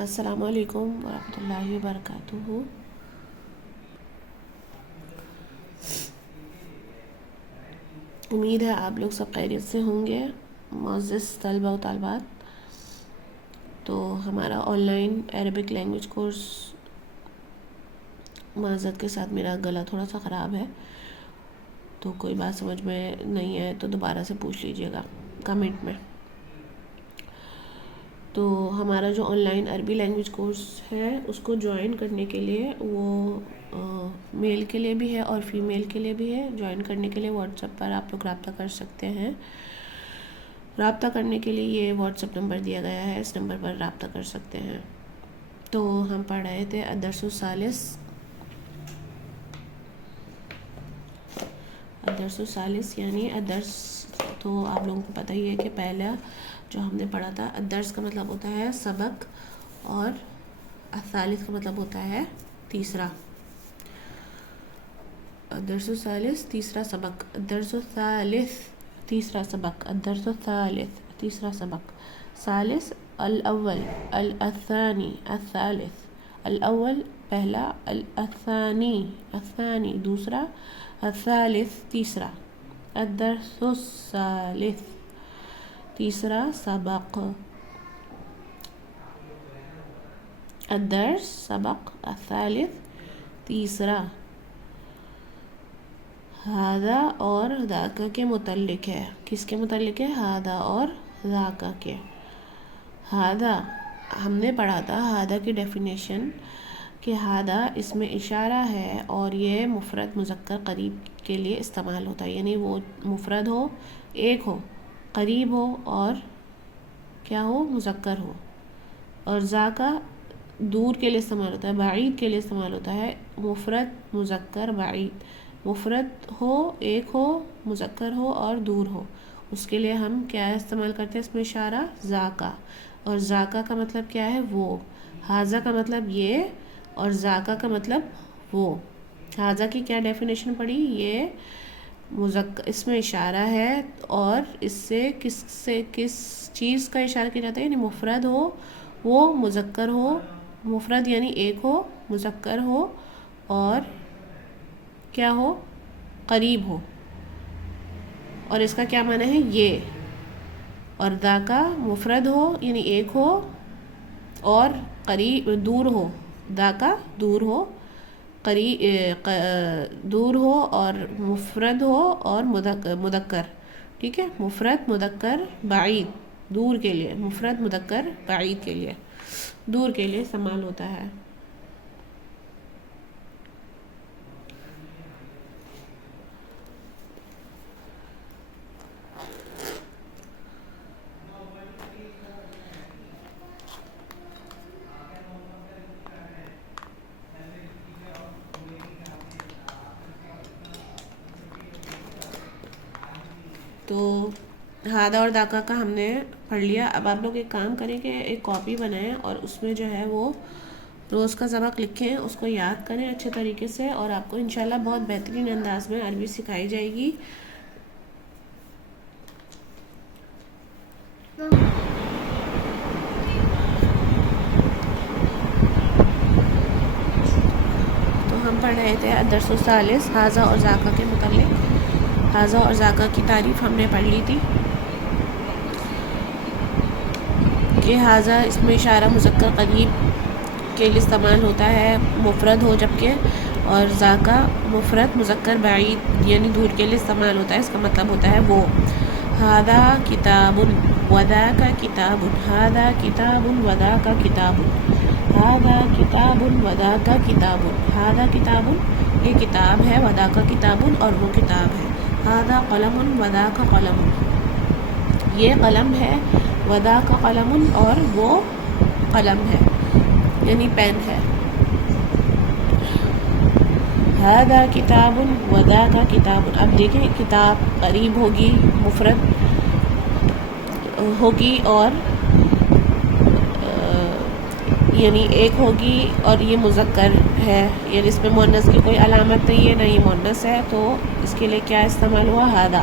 السلام علیکم ورحمۃ اللہ وبرکاتہ۔ امید ہے آپ لوگ سب خیریت سے ہوں گے، معزز طلبہ و طالبات۔ تو ہمارا on line Arabic language course, معذرت کے ساتھ میرا گلا تھوڑا سا خراب ہے، تو کوئی بات سمجھ میں نہیں آئے تو دوبارہ سے پوچھ لیجیے گا کمنٹ میں۔ تو ہمارا جو آن لائن عربی لینگویج کورس ہے اس کو جوائن کرنے کے لیے، وہ میل کے لیے بھی ہے اور فیمیل کے لیے بھی ہے۔ جوائن کرنے کے لیے واٹس ایپ پر آپ لوگ رابطہ کر سکتے ہیں۔ رابطہ کرنے کے لیے یہ واٹس ایپ نمبر دیا گیا ہے، اس نمبر پر رابطہ کر سکتے ہیں۔ تو ہم پڑھ رہے تھے الدرس الثالث یعنی الدرس، تو آپ لوگوں کو پتہ ہی ہے کہ پہلا جو ہم نے پڑھا تھا، الدرس کا مطلب ہوتا ہے سبق، اور الثالث کا مطلب ہوتا ہے تیسرا۔ الدرس الثالث تیسرا سبق، الدرس الثالث تیسرا سبق، الدرس الثالث تیسرا سبق۔ ثالث الاول، الثانی، الثالث الاول پہلا، الثانی دوسرا، الثالث تیسرا۔ الدرس الثالث تیسرا سبق، الدرس سبق، الثالث تیسرا۔ ہذا اور ذاک کے متعلق ہے۔ کس کے متعلق ہے؟ ہذا اور ذاک کے۔ ہذا ہم نے پڑھا تھا، ہذا کی ڈیفینیشن کہ ہذا اس میں اشارہ ہے اور یہ مفرد مذکر قریب کے لیے استعمال ہوتا ہے، یعنی وہ مفرد ہو، ایک ہو، قریب ہو اور کیا ہو؟ مذکر ہو۔ اور ذاک دور کے لیے استعمال ہوتا ہے، بعید کے لیے استعمال ہوتا ہے۔ مفرد مذکر بعید، مفرد ہو، ایک ہو، مذکر ہو اور دور ہو، اس کے لیے ہم کیا استعمال کرتے ہیں؟ اس میں اشارہ ذاکا۔ اور ذاکا کا مطلب کیا ہے؟ وہ۔ ہاذا کا مطلب یہ اور ذاکا کا مطلب وہ۔ ہاذا کی کیا ڈیفینیشن پڑھی؟ یہ مذکر، اس میں اشارہ ہے اور اس سے کس چیز کا اشارہ کیا جاتا ہے؟ یعنی مفرد ہو، وہ مذکر ہو، مفرد یعنی ایک ہو، مذکر ہو اور کیا ہو؟ قریب ہو۔ اور اس کا کیا معنی ہے؟ یہ۔ اور ذاکا مفرد ہو یعنی ایک ہو اور قریب دور ہو، ذاکا دور ہو، دور ہو اور مفرد ہو اور مذکر، ٹھیک ہے؟ مفرد مذکر بعید، دور کے لیے، مفرد مذکر بعید کے لیے، دور کے لیے استعمال ہوتا ہے۔ تو ہادہ اور ذاکا کا ہم نے پڑھ لیا۔ اب آپ لوگ ایک کام کریں کہ ایک کاپی بنائیں اور اس میں جو ہے وہ روز کا سبق لکھیں، اس کو یاد کریں اچھے طریقے سے، اور آپ کو انشاءاللہ بہت بہترین انداز میں عربی سکھائی جائے گی۔ تو ہم پڑھ رہے تھے الدرس الثالث، ہذا اور ذاکا کے متعلق۔ ہذا اور ذاکا کی تعریف ہم نے پڑھ لی تھی کہ ہذا اس میں اشارہ مذکر قریب کے لیے استعمال ہوتا ہے، مفرد ہو جبکہ، اور ذاکا مفرد مذکر بعید یعنی دور کے لیے استعمال ہوتا ہے، اس کا مطلب ہوتا ہے وہ۔ ھذا کتاب وذاک کتاب، ھذا کتاب وذاک کتاب، ھذا کتاب وذاک کتاب، ھذا کتاب یہ کتاب ہے، وذاک کتاب اور وہ کتاب ہے۔ ھذا قلم وذاک قلم یہ قلم ہے، وذاک قلم اور وہ قلم ہے یعنی پین ہے۔ ھذا کتاب وذاک کتاب، اب دیکھیں کتاب قریب ہوگی، مفرد ہوگی اور یعنی ایک ہوگی، اور یہ مذکر ہے یعنی اس میں مؤنث کی کوئی علامت نہیں ہے، نہ یہ مؤنث ہے، تو اس کے لیے کیا استعمال ہوا؟ ھذا،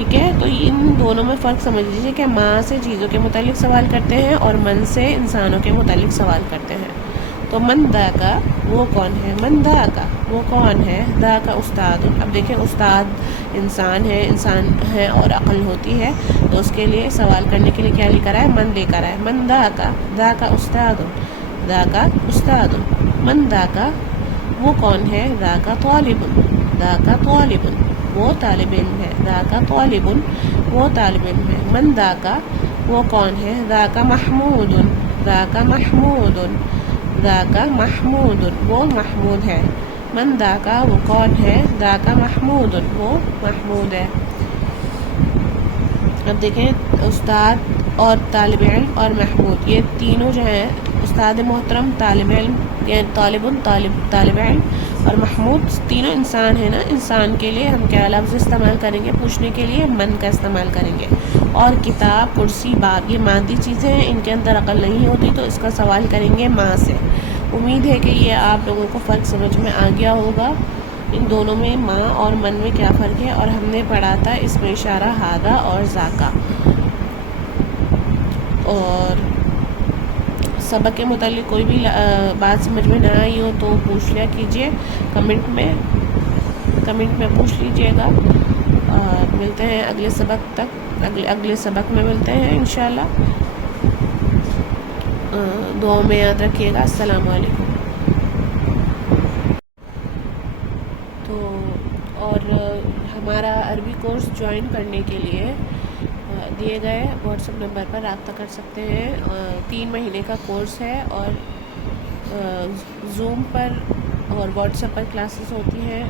ٹھیک ہے. تو ان دونوں میں فرق سمجھ لیجیے کہ ماں سے چیزوں کے متعلق سوال کرتے ہیں اور من سے انسانوں کے متعلق سوال کرتے ہیں. تو من دا کا وہ کون ہے, من دا کا وہ کون ہے, دا کا استاد. اب دیکھیں استاد انسان ہے اور عقل ہوتی ہے, تو اس کے لیے سوال کرنے کے لیے کیا لے کر آئے, من لے کر آئے. من دا کا استاد, دا کا استاد. من دا کا وہ کون ہے, دا کا طالب, دا کا طالب وہ طالب علم ہے, دا کا طالب وہ طالب علم ہے. من دا کا وہ کون ہے, دا کا محمود, دا کا محمود, دا کا محمود وہ محمود ہے. من دا کا وہ کون ہے, دا کا محمود وہ محمود ہے. اب دیکھیں استاد اور طالب علم اور محمود یہ تینوں جو ہیں, استاد محترم, طالب علم طالب علم اور محمود, تینوں انسان ہیں نا. انسان کے لیے ہم کیا لفظ استعمال کریں گے پوچھنے کے لیے, من کا استعمال کریں گے. اور کتاب, کرسی, باغ یہ مادی چیزیں ہیں, ان کے اندر عقل نہیں ہوتی, تو اس کا سوال کریں گے ماں سے. امید ہے کہ یہ آپ لوگوں کو فرق سمجھ میں آ گیا ہوگا ان دونوں میں, ماں اور من میں کیا فرق ہے. اور ہم نے پڑھا تھا اس میں اشارہ ہادہ اور ذاکا. اور سبق کے متعلق کوئی بھی بات سمجھ میں نہ آئی ہو تو پوچھ لیا کیجیے کمنٹ میں پوچھ لیجیے گا. اور ملتے ہیں اگلے سبق تک, اگلے سبق میں ملتے ہیں انشاءاللہ. دعاؤں میں یاد رکھیے گا. السلام علیکم. تو اور ہمارا عربی کورس جوائن کرنے کے لیے دیے گئے واٹس ایپ نمبر پر رابطہ کر سکتے ہیں. 3 مہینے کا کورس ہے اور زوم پر اور واٹس ایپ پر کلاسز ہوتی ہیں.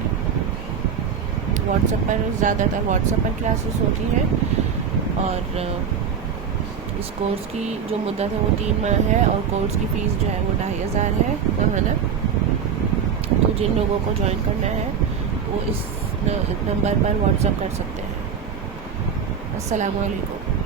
واٹس ایپ پر زیادہ تر واٹس ایپ پر کلاسز ہوتی ہیں. اور اس کورس کی جو مدت ہے وہ 3 ماہ ہے, اور کورس کی فیس جو ہے وہ 2500 ہے ماہانہ. تو جن لوگوں کو جوائن کرنا ہے وہ اس نمبر پر واٹس ایپ کر سکتے ہیں. السلام علیکم.